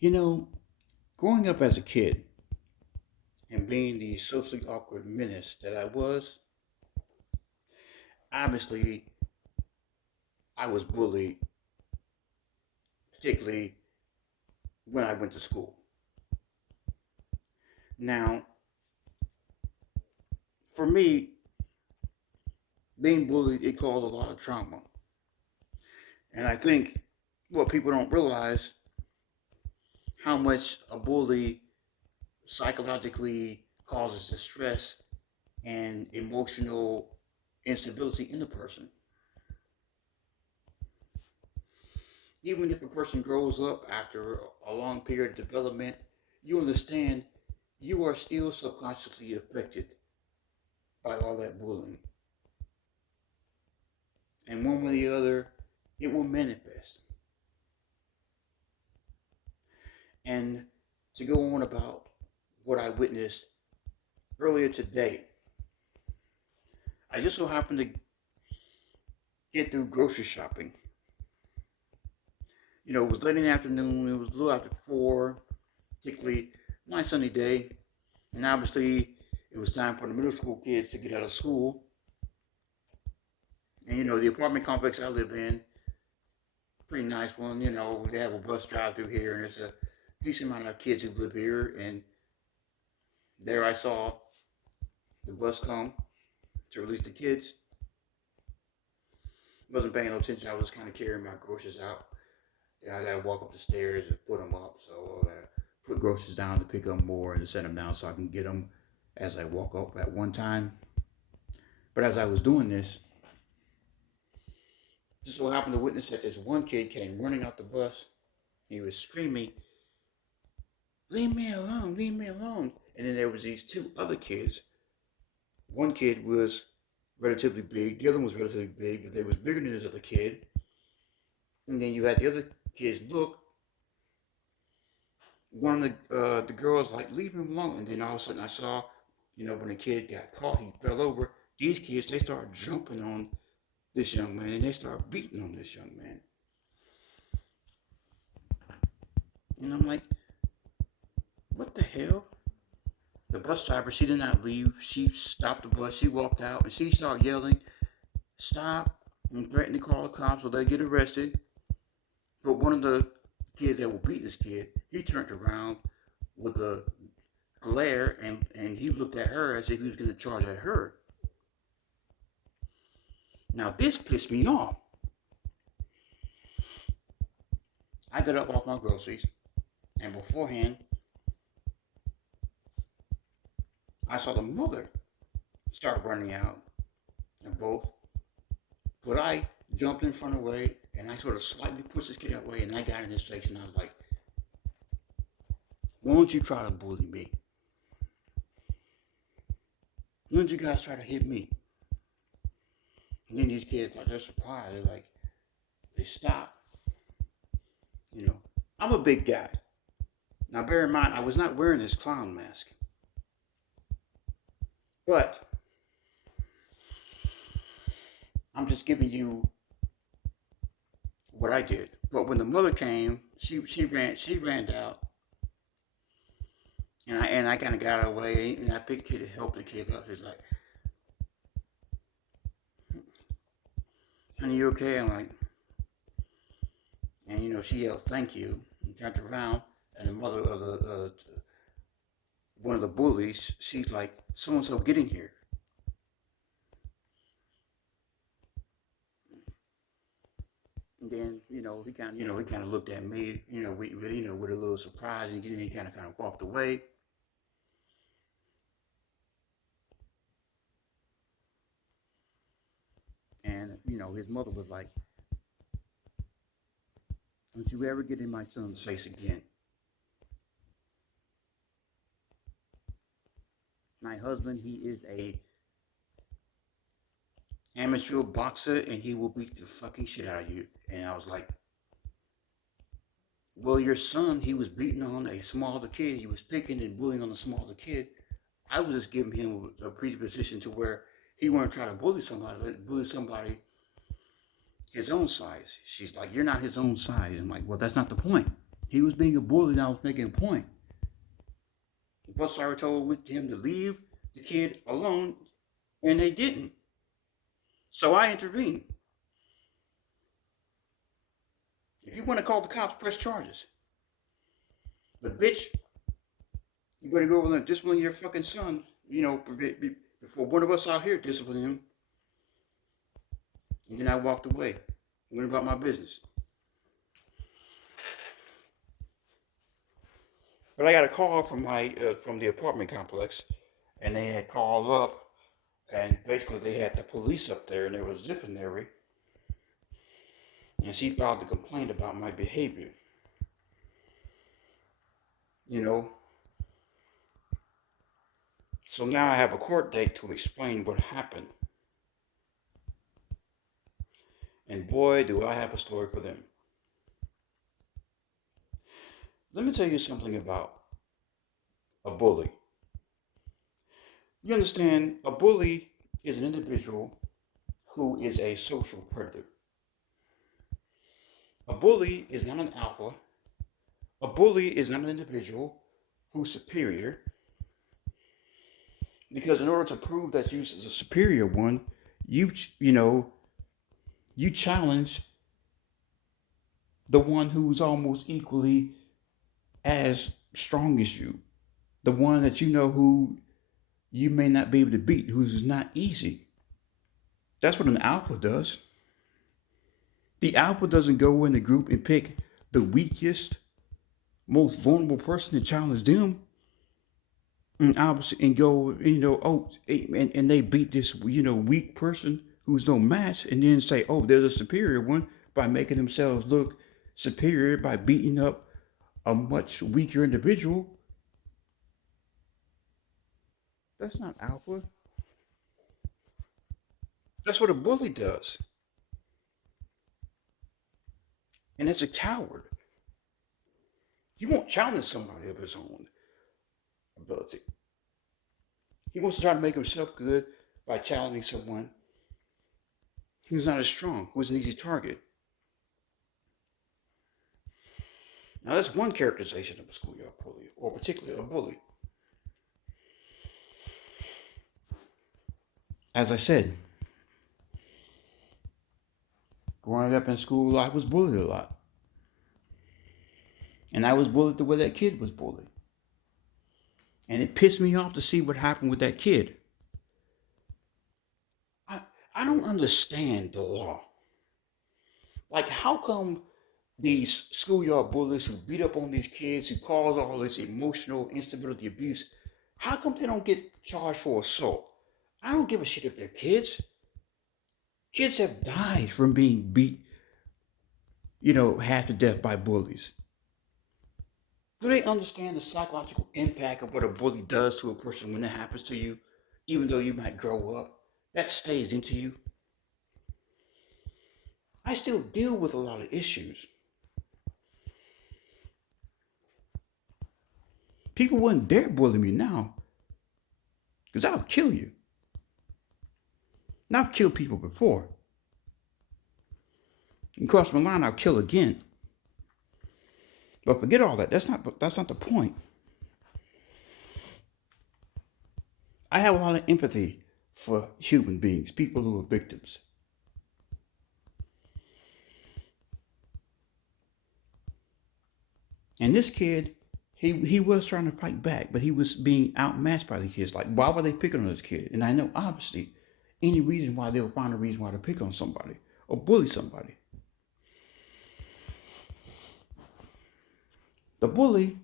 You know, growing up as a kid and being the socially awkward menace that I was, obviously I was bullied, particularly when I went to school. Now, for me, being bullied, it caused a lot of trauma. And I think what people don't realize how much a bully psychologically causes distress and emotional instability in the person. Even if a person grows up after a long period of development, you understand you are still subconsciously affected by all that bullying. And one way or the other, it will manifest. And to go on about what I witnessed earlier today, I just so happened to get through grocery shopping. It was late in the afternoon, it was a little after 4, particularly nice sunny day. And obviously, it was time for the middle school kids to get out of school. And the apartment complex I live in, pretty nice one. They have a bus drive through here, and there's a decent amount of kids who live here. And there I saw the bus come to release the kids. Wasn't paying no attention. I was just kind of carrying my groceries out. I gotta walk up the stairs and put them up. So I gotta put groceries down to pick up more and to set them down so I can get them as I walk up at one time. But as I was doing this, just so happened to witness that this one kid came running out the bus. He was screaming, "Leave me alone! Leave me alone!" And then there was these two other kids. One kid was relatively big. The other one was relatively big, but they was bigger than this other kid. And then you had the other kids look. One of the girls like, "Leave him alone." And then all of a sudden I saw, when the kid got caught, he fell over. These kids, they started jumping on this young man and they started beating on this young man. And I'm like, what the hell? The bus driver, she did not leave. She stopped the bus. She walked out and she started yelling, "Stop," and threatened to call the cops so they get arrested. But one of the kids that were beating this kid, he turned around with a glare and he looked at her as if he was going to charge at her. Now, this pissed me off. I got up off my groceries, and beforehand, I saw the mother start running out, and both. But I jumped in front of the way, and I sort of slightly pushed this kid out of the way, and I got in his face, and I was like, "Why don't you try to bully me? Why don't you guys try to hit me?" And then these kids, like, they're surprised. They're like, they stop. I'm a big guy. Now, bear in mind, I was not wearing this clown mask. But I'm just giving you what I did. But when the mother came, she ran out, and I kind of got out of the way, and I picked the kid to help the kid up. He's like, "Honey, you okay?" I'm like, and she yelled, "Thank you," and turned around, and the mother of the one of the bullies, she's like, "So and so, get in here." And then he kind of looked at me, with a little surprise, and he kind of walked away. And his mother was like, "Don't you ever get in my son's face again." My husband, he is a amateur boxer, and he will beat the fucking shit out of you. And I was like, "Well, your son, he was beating on a smaller kid. He was picking and bullying on a smaller kid. I was just giving him a predisposition to where he want to try to bully somebody his own size." She's like, "You're not his own size." I'm like, "Well, that's not the point. He was being a bully and I was making a point. The bus driver told him to leave the kid alone, and they didn't. So I intervened. If you want to call the cops, press charges. But bitch, you better go over and discipline your fucking son, before one of us out here discipline him. And then I walked away. Went about my business. But I got a call from from the apartment complex, and they had called up, and basically they had the police up there, and there was disciplinary, and she filed a complaint about my behavior. So now I have a court date to explain what happened. And boy, do I have a story for them. Let me tell you something about a bully. You understand, a bully is an individual who is a social predator. A bully is not an alpha. A bully is not an individual who's superior. Because in order to prove that you're a superior one, you challenge the one who's almost equally as strong as you. The one that who you may not be able to beat, who's not easy. That's what an alpha does. The alpha doesn't go in the group and pick the weakest, most vulnerable person to challenge them. And go, and they beat this, weak person who's no match, and then say, oh, there's a superior one by making themselves look superior by beating up a much weaker individual. That's not alpha. That's what a bully does. And it's a coward. He won't challenge somebody of his own ability. He wants to try to make himself good by challenging someone who's not as strong, who's an easy target. Now, that's one characterization of a schoolyard bully, or particularly a bully. As I said, growing up in school, I was bullied a lot. And I was bullied the way that kid was bullied. And it pissed me off to see what happened with that kid. I don't understand the law. Like, how come these schoolyard bullies who beat up on these kids, who cause all this emotional instability, abuse, how come they don't get charged for assault? I don't give a shit if they're kids. Kids have died from being beat, half to death by bullies. Do they understand the psychological impact of what a bully does to a person when it happens to you, even though you might grow up? That stays into you. I still deal with a lot of issues. People wouldn't dare bully me now, because I'll kill you. And I've killed people before. You cross my line, I'll kill again. But forget all that. That's not the point. I have a lot of empathy for human beings, people who are victims. And this kid, he was trying to fight back, but he was being outmatched by the kids. Like, why were they picking on this kid? And I know, obviously, any reason why they'll find a reason why to pick on somebody or bully somebody. The bully,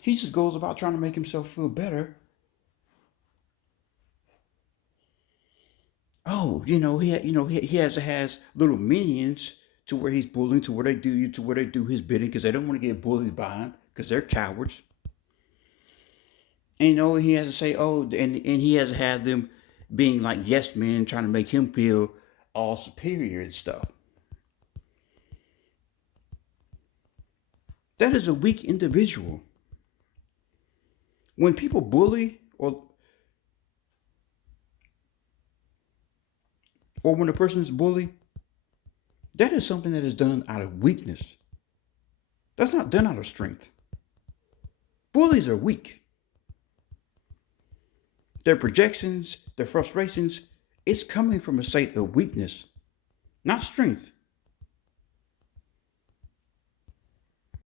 he just goes about trying to make himself feel better. Oh, he has little minions to where he's bullying, to where they do his bidding, because they don't want to get bullied by him, because they're cowards. And he has to say, oh, and he has to have them being like yes men, trying to make him feel all superior and stuff. That is a weak individual. When people bully, or when a person is bullied, That is something that is done out of weakness. That's not done out of strength. Bullies are weak. Their projections, their frustrations, it's coming from a state of weakness, not strength.